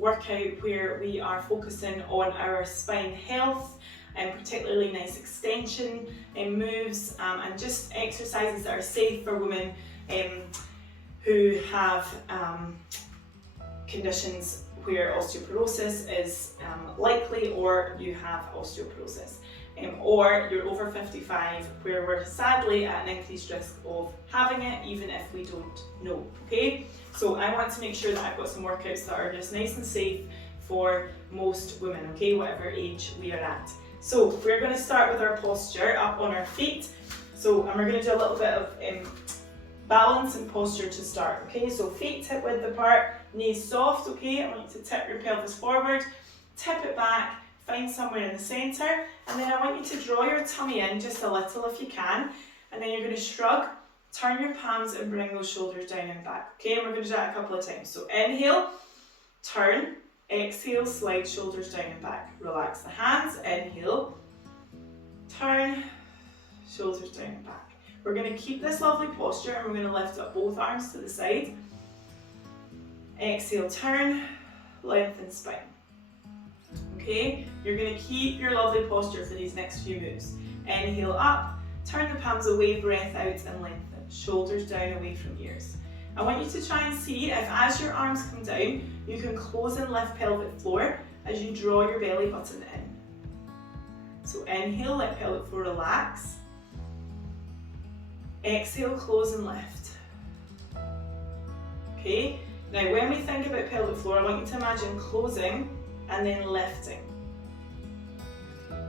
workout where we are focusing on our spine health, and particularly nice extension and moves, and just exercises that are safe for women who have conditions where osteoporosis is likely, or you have osteoporosis, or you're over 55 where we're sadly at an increased risk of having it even if we don't know, okay? So I want to make sure that I've got some workouts that are just nice and safe for most women, okay, whatever age we are at. So we're going to start with our posture up on our feet. So, and we're going to do a little bit of balance and posture to start, okay? So feet hip width apart, knees soft, okay? I want you to tip your pelvis forward, tip it back, find somewhere in the centre, and then I want you to draw your tummy in just a little if you can, and then you're going to shrug, turn your palms and bring those shoulders down and back, okay? And we're going to do that a couple of times. So inhale, turn, exhale, slide shoulders down and back. Relax the hands, inhale, turn, shoulders down and back. We're going to keep this lovely posture and we're going to lift up both arms to the side. Exhale, turn, lengthen spine. Okay, you're going to keep your lovely posture for these next few moves. Inhale up, turn the palms away, breath out and lengthen. Shoulders down away from ears. I want you to try and see if as your arms come down, you can close and lift pelvic floor as you draw your belly button in. So inhale, let pelvic floor relax. Exhale, close and lift. Okay, now when we think about pelvic floor, I want you to imagine closing and then lifting.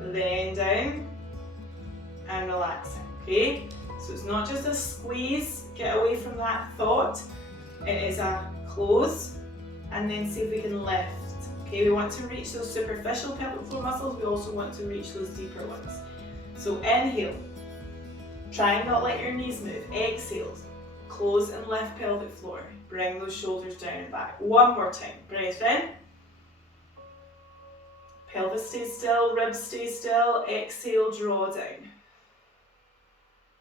Then down and relaxing, okay? So it's not just a squeeze, get away from that thought. It is a close and then see if we can lift. Okay, we want to reach those superficial pelvic floor muscles, we also want to reach those deeper ones. So inhale, try and not let your knees move. Exhale, close and lift pelvic floor. Bring those shoulders down and back. One more time, breath in. Pelvis stays still, ribs stay still. Exhale, draw down.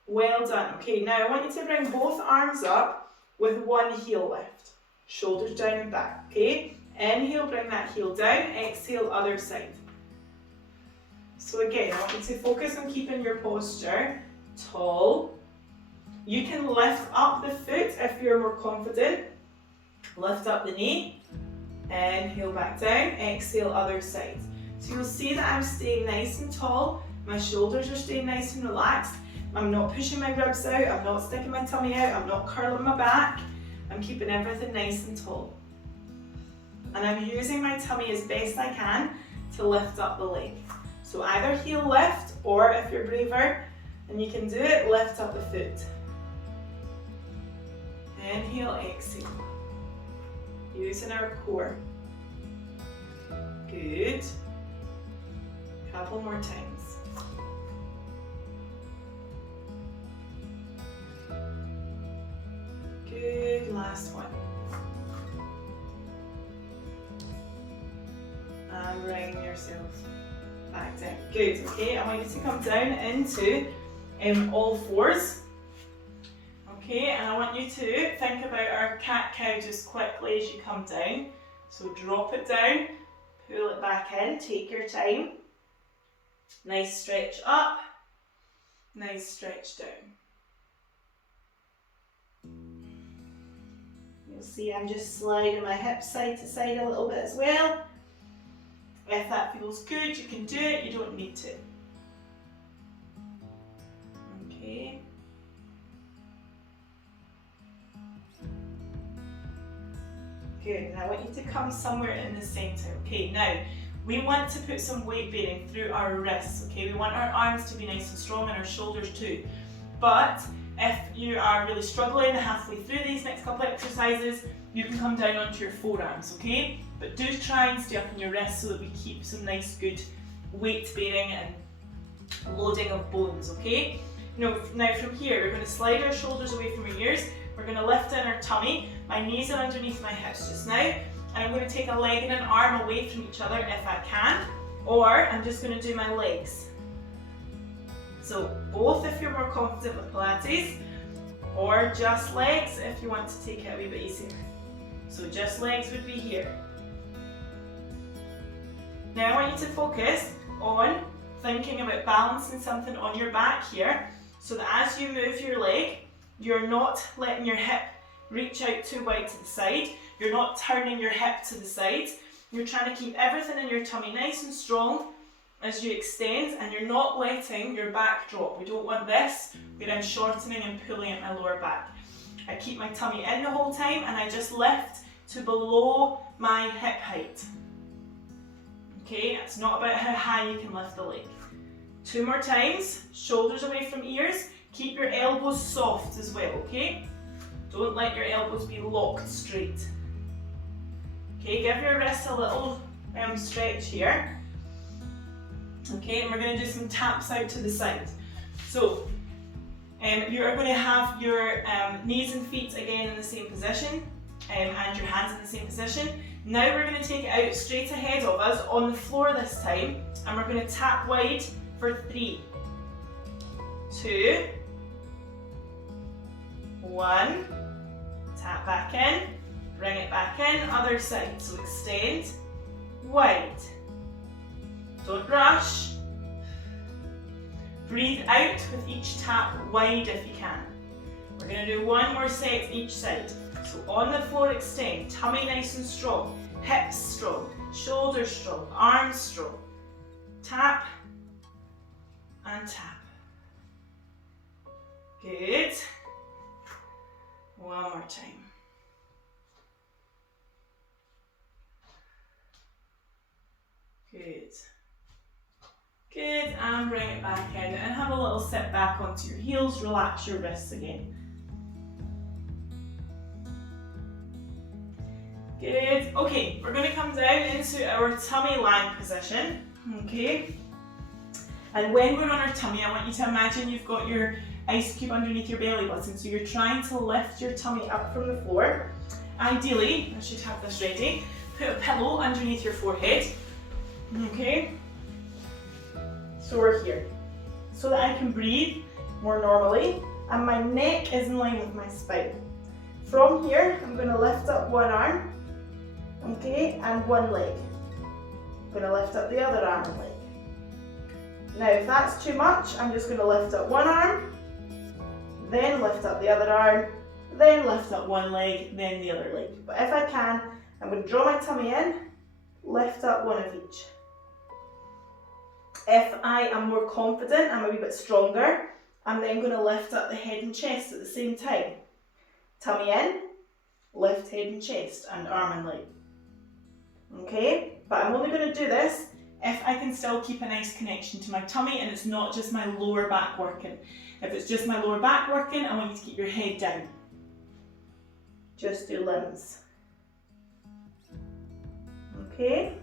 Well done. Okay, now I want you to bring both arms up with one heel lift. Shoulders down and back, okay? Inhale, bring that heel down. Exhale, other side. So again, I want you to focus on keeping your posture tall. You can lift up the foot if you're more confident. Lift up the knee. Inhale, back down. Exhale, other side. So you'll see that I'm staying nice and tall. My shoulders are staying nice and relaxed. I'm not pushing my ribs out, I'm not sticking my tummy out, I'm not curling my back. I'm keeping everything nice and tall. And I'm using my tummy as best I can to lift up the leg. So either heel lift, or if you're braver and you can do it, lift up the foot. Inhale, exhale. Using our core. Good. Couple more times. Good, last one. And bring yourself back down. Good, okay, I want you to come down into all fours. Okay, and I want you to think about our cat-cow just quickly as you come down. So drop it down, pull it back in, take your time. Nice stretch up, nice stretch down. You'll see I'm just sliding my hips side to side a little bit as well. If that feels good, you can do it, you don't need to. Okay. Good, now I want you to come somewhere in the centre. Okay, now we want to put some weight bearing through our wrists, okay? We want our arms to be nice and strong and our shoulders too. But if you are really struggling halfway through these next couple of exercises, you can come down onto your forearms, okay? But do try and stay up in your wrists so that we keep some nice good weight bearing and loading of bones, okay? Now from here, we're going to slide our shoulders away from our ears. We're going to lift in our tummy. My knees are underneath my hips just now. And I'm going to take a leg and an arm away from each other if I can. Or I'm just going to do my legs. So both if you're more confident with Pilates, or just legs if you want to take it a wee bit easier. So just legs would be here. Now I want you to focus on thinking about balancing something on your back here, so that as you move your leg, you're not letting your hip reach out too wide to the side, you're not turning your hip to the side, you're trying to keep everything in your tummy nice and strong as you extend, and you're not letting your back drop. We don't want this where I'm shortening and pulling at my lower back. I keep my tummy in the whole time, and I just lift to below my hip height. Okay, it's not about how high you can lift the leg. 2 more times, shoulders away from ears. Keep your elbows soft as well, okay? Don't let your elbows be locked straight. Okay, give your wrists a little stretch here. Okay, and we're going to do some taps out to the side. So, you are going to have your knees and feet again in the same position, and your hands in the same position. Now we're going to take it out straight ahead of us on the floor this time, and we're going to tap wide for 3, 2, 1, tap back in, bring it back in, other side. So extend, wide. Don't rush. Breathe out with each tap wide if you can. We're going to do 1 more set each side. So on the floor, extend, tummy nice and strong, hips strong, shoulders strong, arms strong. Tap and tap. Good. 1 more time. Good. Good, and bring it back in and have a little sit back onto your heels, relax your wrists again. Good. Okay, we're going to come down into our tummy line position. Okay. And when we're on our tummy, I want you to imagine you've got your ice cube underneath your belly button. So you're trying to lift your tummy up from the floor. Ideally, I should have this ready, put a pillow underneath your forehead. Okay. So we're here. So that I can breathe more normally and my neck is in line with my spine. From here, I'm going to lift up one arm, okay, and one leg. I'm going to lift up the other arm and leg. Now, if that's too much, I'm just going to lift up one arm, then lift up the other arm, then lift up one leg, then the other leg. But if I can, I'm going to draw my tummy in, lift up one of each. If I am more confident, I'm a wee bit stronger, I'm then going to lift up the head and chest at the same time. Tummy in, lift head and chest, and arm and leg. Okay, but I'm only going to do this if I can still keep a nice connection to my tummy and it's not just my lower back working. If it's just my lower back working, I want you to keep your head down. Just do limbs. Okay,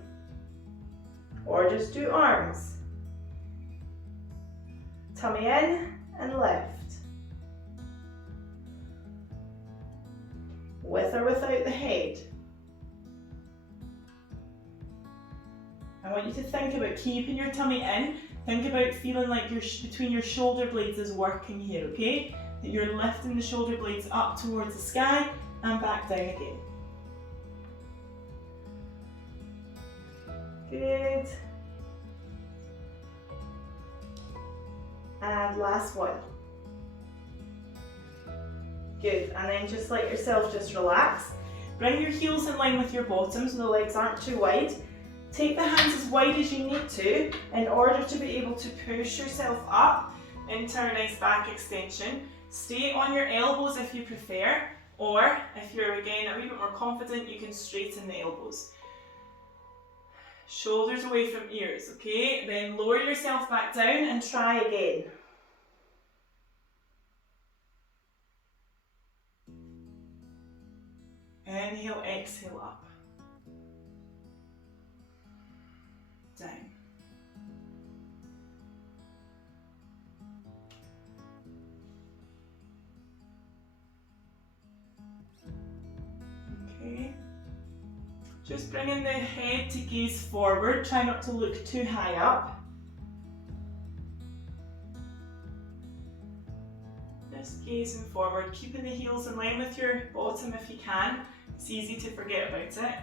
or just do arms. Tummy in and lift. With or without the head. I want you to think about keeping your tummy in. Think about feeling like between your shoulder blades is working here, okay? That you're lifting the shoulder blades up towards the sky and back down again. Good. And last one. Good, and then just let yourself just relax. Bring your heels in line with your bottoms so the legs aren't too wide. Take the hands as wide as you need to in order to be able to push yourself up into a nice back extension. Stay on your elbows if you prefer, or if you're again a wee bit more confident, you can straighten the elbows. Shoulders away from ears, okay? Then lower yourself back down and try again. Inhale, exhale up. Down. Okay. Just bringing the head to gaze forward. Try not to look too high up. Just gazing forward, keeping the heels in line with your bottom if you can. It's easy to forget about it.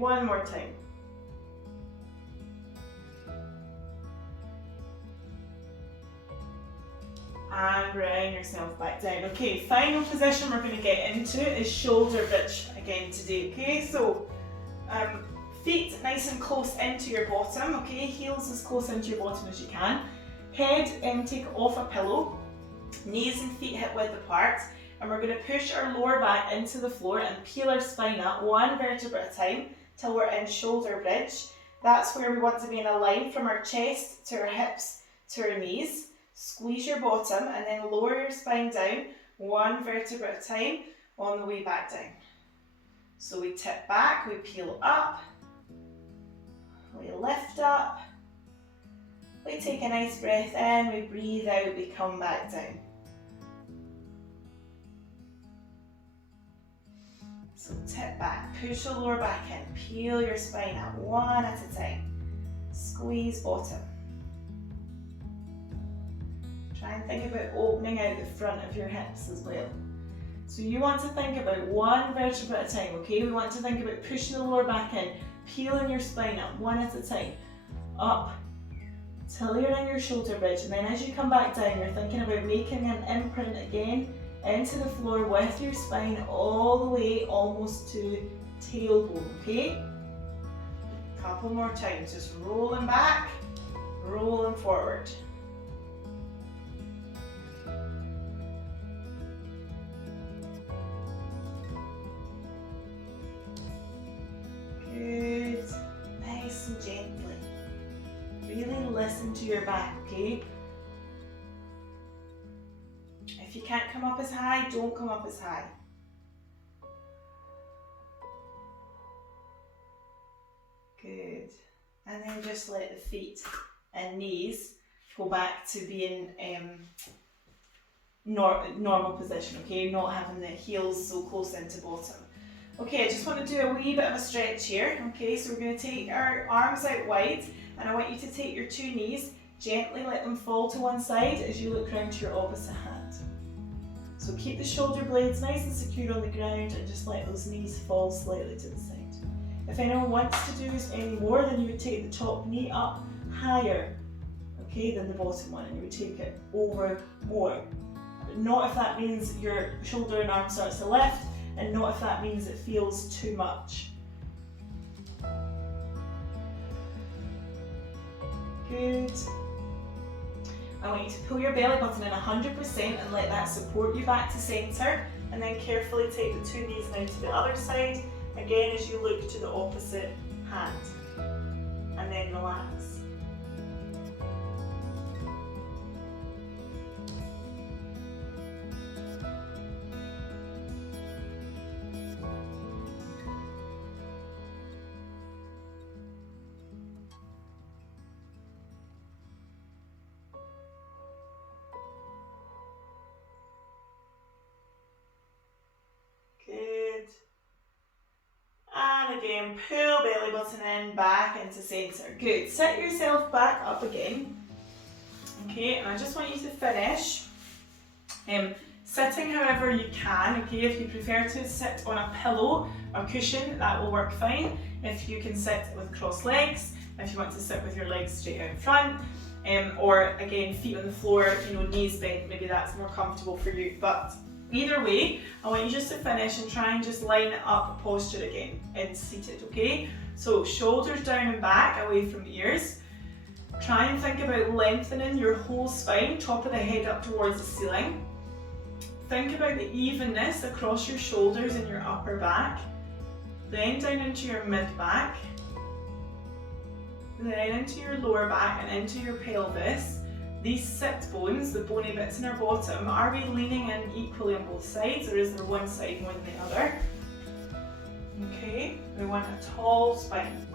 one more time. And bring yourself back down. Okay, final position we're going to get into is shoulder bridge again today. Okay, so feet nice and close into your bottom. Okay, heels as close into your bottom as you can. Head take off a pillow. Knees and feet hip width apart. And we're going to push our lower back into the floor and peel our spine up one vertebra at a time till we're in shoulder bridge. That's where we want to be in a line from our chest to our hips to our knees. Squeeze your bottom and then lower your spine down one vertebra at a time on the way back down. So we tip back, we peel up, we lift up, we take a nice breath in, we breathe out, we come back down. So tip back, push the lower back in, peel your spine up one at a time, squeeze bottom. Try and think about opening out the front of your hips as well. So you want to think about one vertebra at a time, okay? We want to think about pushing the lower back in, peeling your spine up one at a time, up till you're in your shoulder bridge, and then as you come back down, you're thinking about making an imprint again into the floor with your spine all the way almost to tailbone, okay? Couple more times, just rolling back, rolling forward. Good, nice and gently. Really listen to your back, okay? If you can't come up as high, don't come up as high. Good. And then just let the feet and knees go back to being normal position, okay? Not having the heels so close into bottom. Okay, I just want to do a wee bit of a stretch here. Okay, so we're going to take our arms out wide, and I want you to take your two knees, gently let them fall to one side as you look round to your opposite hand. So keep the shoulder blades nice and secure on the ground and just let those knees fall slightly to the side. If anyone wants to do any more, then you would take the top knee up higher, okay, than the bottom one, and you would take it over more. But not if that means your shoulder and arm starts to lift, and not if that means it feels too much. Good. I want you to pull your belly button in 100% and let that support you back to centre, and then carefully take the two knees now to the other side, again as you look to the opposite hand, and then relax. Good. And again, pull belly button in, back into centre. Good. Sit yourself back up again. Okay, and I just want you to finish sitting however you can. Okay, if you prefer to sit on a pillow or cushion, that will work fine. If you can sit with crossed legs, if you want to sit with your legs straight out in front, or again, feet on the floor, knees bent, maybe that's more comfortable for you. But either way, I want you just to finish and try and just line up posture again in seated, okay? So shoulders down and back, away from the ears. Try and think about lengthening your whole spine, top of the head up towards the ceiling. Think about the evenness across your shoulders and your upper back. Then down into your mid-back. Then into your lower back and into your pelvis. These sit bones, the bony bits in our bottom, are we leaning in equally on both sides, or is there one side more than the other? Okay, we want a tall spine.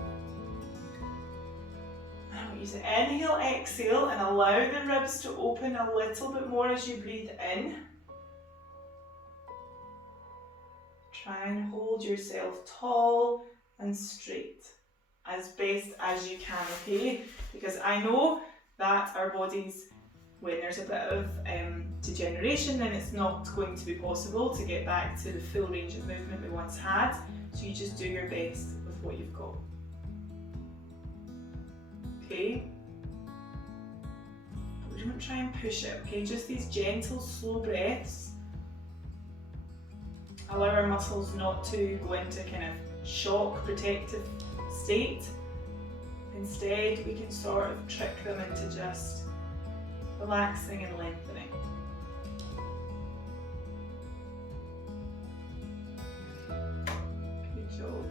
I want you to inhale, exhale, and allow the ribs to open a little bit more as you breathe in. Try and hold yourself tall and straight as best as you can, okay? Because I know that our bodies, when there's a bit of degeneration, then it's not going to be possible to get back to the full range of movement we once had. So you just do your best with what you've got. Okay. We don't try and push it, okay? Just these gentle, slow breaths. Allow our muscles not to go into kind of shock protective state. Instead, we can sort of trick them into just relaxing and lengthening. Good job.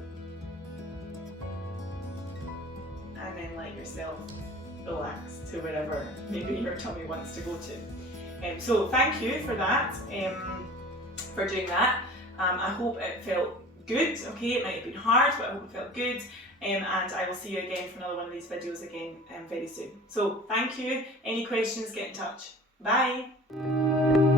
And then let yourself relax to wherever maybe your tummy wants to go to. So thank you for that, for doing that. I hope it felt good. Okay, it might have been hard, but I hope it felt good. And I will see you again for another one of these videos again very soon. So thank you. Any questions, get in touch. Bye.